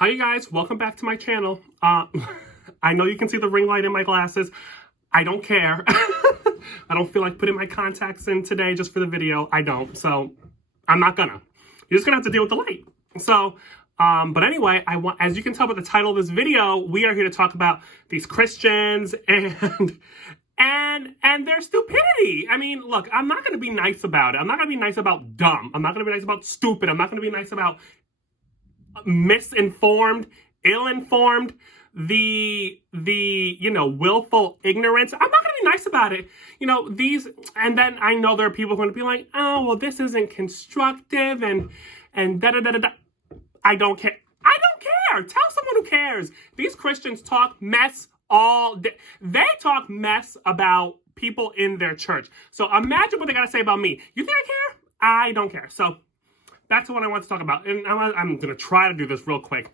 Hi, you guys. Welcome back to my channel. I know you can see the ring light in my glasses. I don't care. I don't feel like putting my contacts in today just for the video. I don't. So I'm not gonna. You're just gonna have to deal with the light. So, but anyway, as you can tell by the title of this video, we are here to talk about these Christians and their stupidity. I mean, look, I'm not gonna be nice about it. I'm not gonna be nice about dumb. I'm not gonna be nice about stupid. I'm not gonna be nice about misinformed, ill-informed, the willful ignorance. I'm not going to be nice about it. And then I know there are people who are going to be like, oh, well, this isn't constructive and da-da-da-da-da. I don't care. I don't care. Tell someone who cares. These Christians talk mess all day. They talk mess about people in their church. So imagine what they got to say about me. You think I care? I don't care. So that's what I want to talk about. And I'm going to try to do this real quick.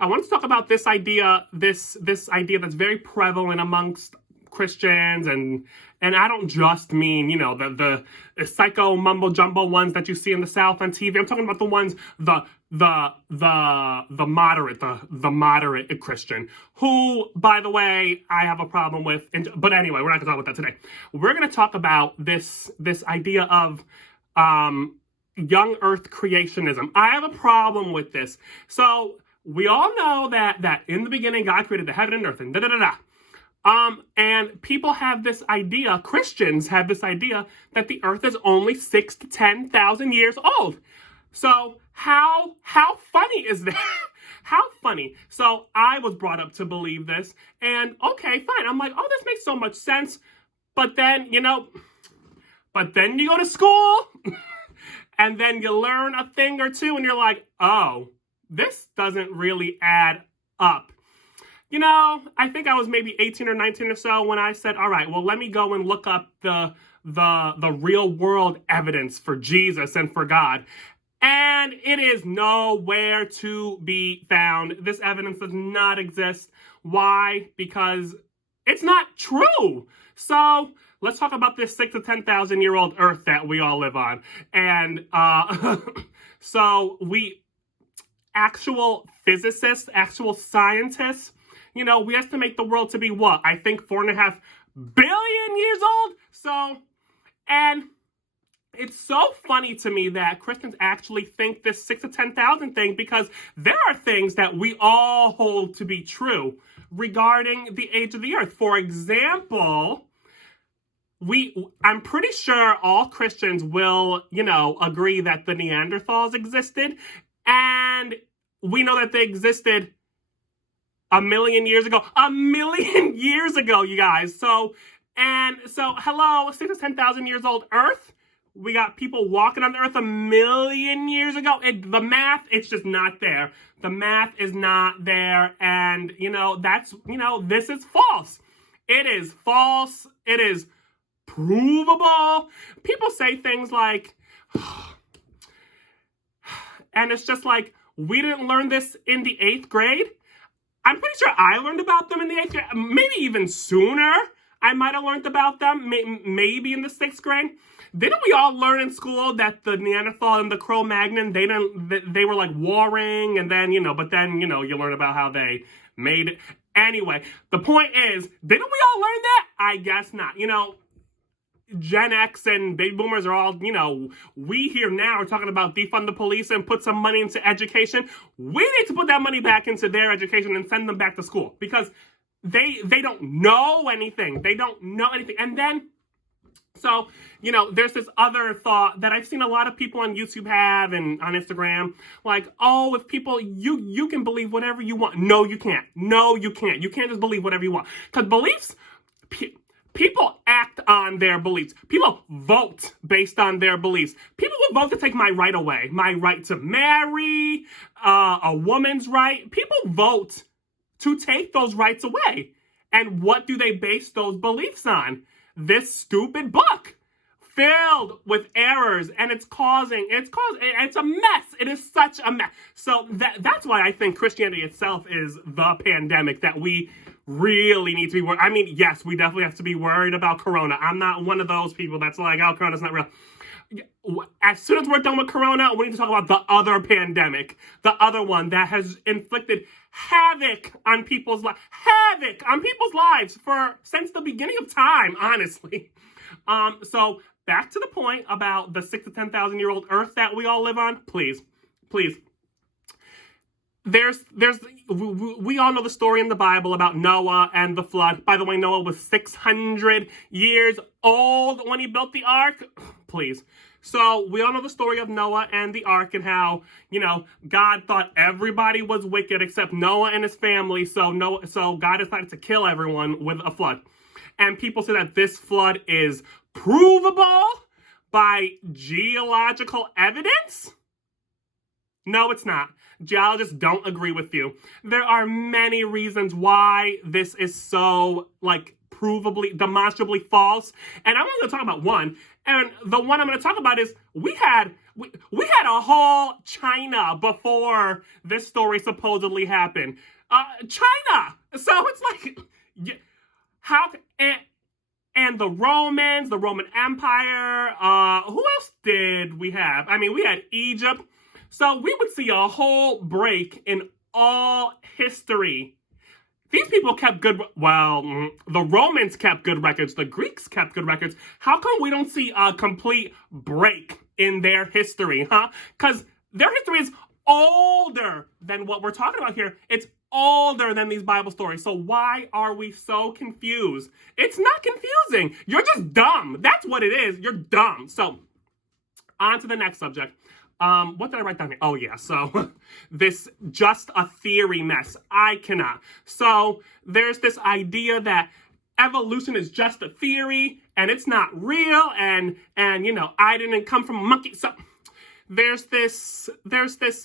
I want to talk about this idea, this idea that's very prevalent amongst Christians, and I don't just mean, the psycho mumbo jumbo ones that you see in the South on TV. I'm talking about the ones, the moderate Christian, who, by the way, I have a problem with. But anyway, we're not going to talk about that today. We're going to talk about this idea of young earth creationism. I have a problem with this. So we all know that in the beginning, God created the heaven and earth and da-da-da-da. And people have this idea, Christians have this idea that the earth is only 6,000 to 10,000 years old. So how funny is that? How funny. So I was brought up to believe this, and okay, fine. I'm like, oh, this makes so much sense. But then, you go to school and then you learn a thing or two and you're like, oh, this doesn't really add up. I think I was maybe 18 or 19 or so when I said, all right, well, let me go and look up the real world evidence for Jesus and for God. And it is nowhere to be found. This evidence does not exist. Why? Because it's not true. So let's talk about this 6,000 to 10,000 year old earth that we all live on. And so actual physicists, actual scientists, we estimate the world to be what? I think 4.5 billion years old. So, and it's so funny to me that Christians actually think this 6,000 to 10,000 thing, because there are things that we all hold to be true regarding the age of the earth. For example, I'm pretty sure all Christians will, agree that the Neanderthals existed, and we know that they existed 1 million years ago. 1 million years ago, you guys. So hello, 6,000 to 10,000 years old Earth. We got people walking on the Earth 1 million years ago. The math, it's just not there. The math is not there, and this is false. It is false. It is provable. People say things like, and it's just like, we didn't learn this in the 8th grade. I'm pretty sure I learned about them in the 8th grade. Maybe even sooner I might have learned about them, maybe in the 6th grade. Didn't we all learn in school that the Neanderthal and the Cro-Magnon, they were like warring, and then, but then, you learn about how they made it. Anyway, the point is, didn't we all learn that? I guess not. Gen X and baby boomers are all, we here now are talking about defund the police and put some money into education. We need to put that money back into their education and send them back to school, because they don't know anything. They don't know anything. And then, so, there's this other thought that I've seen a lot of people on YouTube have and on Instagram, like, oh, if people, you can believe whatever you want. No, you can't. No, you can't. You can't just believe whatever you want. Because beliefs, people act on their beliefs. People vote based on their beliefs. People will vote to take my right away. My right to marry, a woman's right. People vote to take those rights away. And what do they base those beliefs on? This stupid book filled with errors, and it's a mess. It is such a mess. So that's why I think Christianity itself is the pandemic that we really need to be worried. I mean, yes, we definitely have to be worried about Corona. I'm not one of those people that's like, oh, Corona's not real. As soon as we're done with Corona, we need to talk about the other pandemic, the other one that has inflicted havoc on people's lives since the beginning of time, honestly. So back to the point about the 6 to 10,000 year old Earth that we all live on. Please. We all know the story in the Bible about Noah and the flood. By the way, Noah was 600 years old when he built the ark. Please. So we all know the story of Noah and the ark and how, God thought everybody was wicked except Noah and his family. So God decided to kill everyone with a flood. And people say that this flood is provable by geological evidence. No, it's not. Geologists don't agree with you. There are many reasons why this is so, provably, demonstrably false. And I'm only going to talk about one. And the one I'm going to talk about is we had a whole China before this story supposedly happened. China! So it's and the Romans, the Roman Empire, who else did we have? I mean, we had Egypt. So we would see a whole break in all history. These people kept the Romans kept good records. The Greeks kept good records. How come we don't see a complete break in their history, huh? Because their history is older than what we're talking about here. It's older than these Bible stories. So why are we so confused? It's not confusing. You're just dumb. That's what it is. You're dumb. So on to the next subject. What did I write down here? Oh, yeah. So this just a theory mess. I cannot. So there's this idea that evolution is just a theory and it's not real. And I didn't come from a monkey. So there's this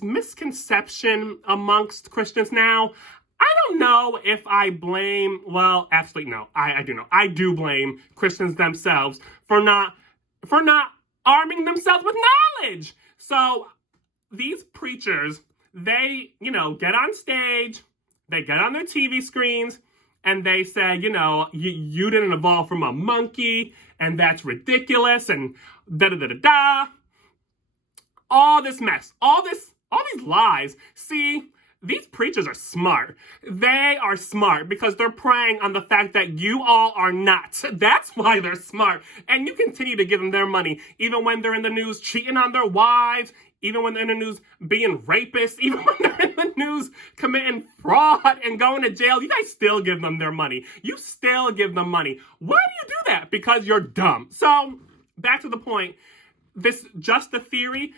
misconception amongst Christians now. I don't know if I blame, well, actually, no, I do know. I do blame Christians themselves for not arming themselves with knowledge. So these preachers, they, get on stage, they get on their TV screens, and they say, you didn't evolve from a monkey, and that's ridiculous, and da-da-da-da-da. All this mess, all these lies. See, these preachers are smart. They are smart because they're preying on the fact that you all are not. That's why they're smart. And you continue to give them their money, even when they're in the news cheating on their wives, even when they're in the news being rapists, even when they're in the news committing fraud and going to jail. You guys still give them their money. You still give them money. Why do you do that? Because you're dumb. So, back to the point. This just a theory.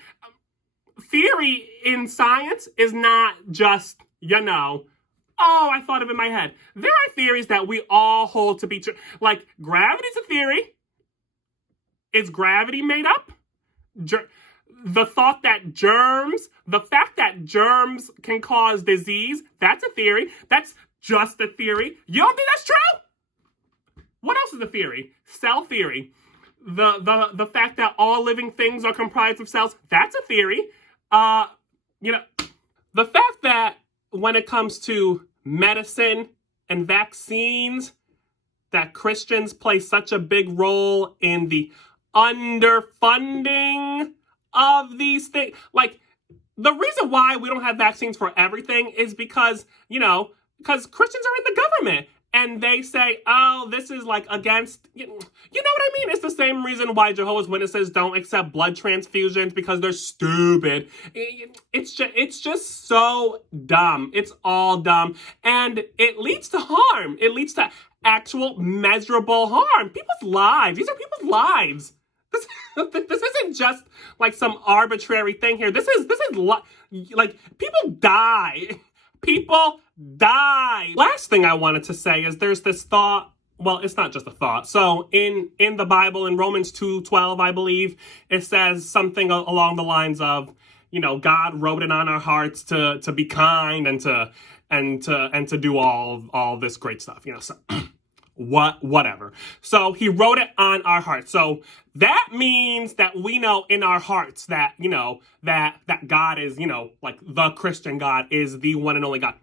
Theory in science is not just, I thought of it in my head. There are theories that we all hold to be true. Like, gravity's a theory. Is gravity made up? The fact that germs can cause disease, that's a theory. That's just a theory. You don't think that's true? What else is a theory? Cell theory. The fact that all living things are comprised of cells, that's a theory. The fact that when it comes to medicine and vaccines, that Christians play such a big role in the underfunding of these things. The reason why we don't have vaccines for everything is because Christians are in the government. And they say, oh, this is against, you know what I mean? It's the same reason why Jehovah's Witnesses don't accept blood transfusions because they're stupid. It's just so dumb. It's all dumb. And it leads to harm. It leads to actual measurable harm. People's lives. These are people's lives. This isn't just some arbitrary thing here. This is people die. People die. Last thing I wanted to say is there's this thought. Well, it's not just a thought. So in the Bible, in Romans 2:12, I believe, it says something along the lines of, God wrote it on our hearts to be kind and to do all this great stuff. So whatever. So he wrote it on our hearts. So that means that we know in our hearts that, that God is, the Christian God is the one and only God.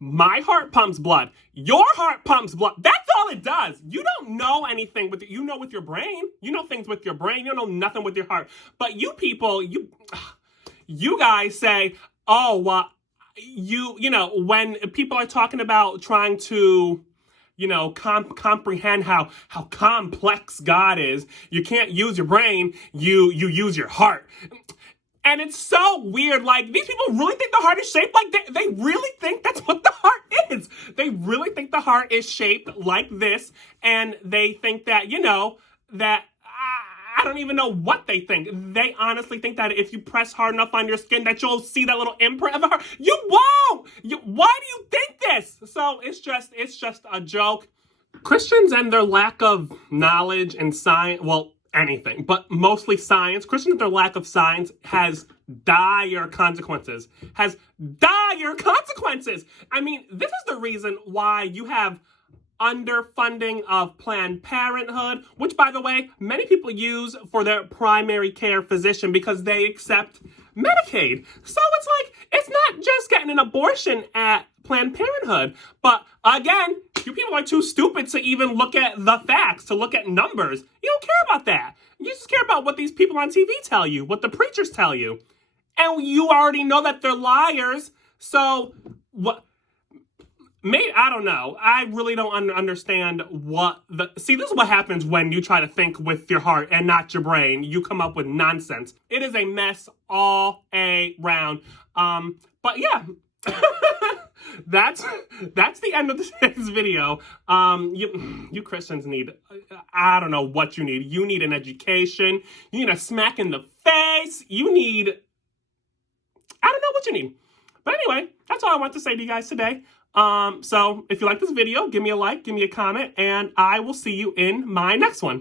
My heart pumps blood. Your heart pumps blood. That's all it does. You don't know anything with you know with your brain. You know things with your brain. You don't know nothing with your heart. But you people, you guys say, oh, you know, when people are talking about trying to, you know, comprehend how complex God is, you can't use your brain. You use your heart. And it's so weird. Like, these people really think the heart is shaped like they really think that's what the heart is. They really think the heart is shaped like this. And they think that, you know, that I don't even know what they think. They honestly think that if you press hard enough on your skin that you'll see that little imprint of a heart. You won't! Why do you think this? So it's just a joke. Christians and their lack of knowledge and science, well, anything, but mostly science. Christians and their lack of science has dire consequences. I mean, this is the reason why you have underfunding of Planned Parenthood, which, by the way, many people use for their primary care physician because they accept Medicaid. So it's like, it's not just getting an abortion at Planned Parenthood. But again, you people are too stupid to even look at the facts, to look at numbers. You don't care about that. You just care about what these people on TV tell you, what the preachers tell you. And you already know that they're liars. So what? Maybe, I don't know. I really don't understand what see, this is what happens when you try to think with your heart and not your brain. You come up with nonsense. It is a mess all around. But yeah. That's the end of this video. You Christians need, I don't know what you need. You need an education. You need a smack in the face. You need, I don't know what you need. But anyway, that's all I want to say to you guys today. So if you like this video, give me a like, give me a comment, and I will see you in my next one.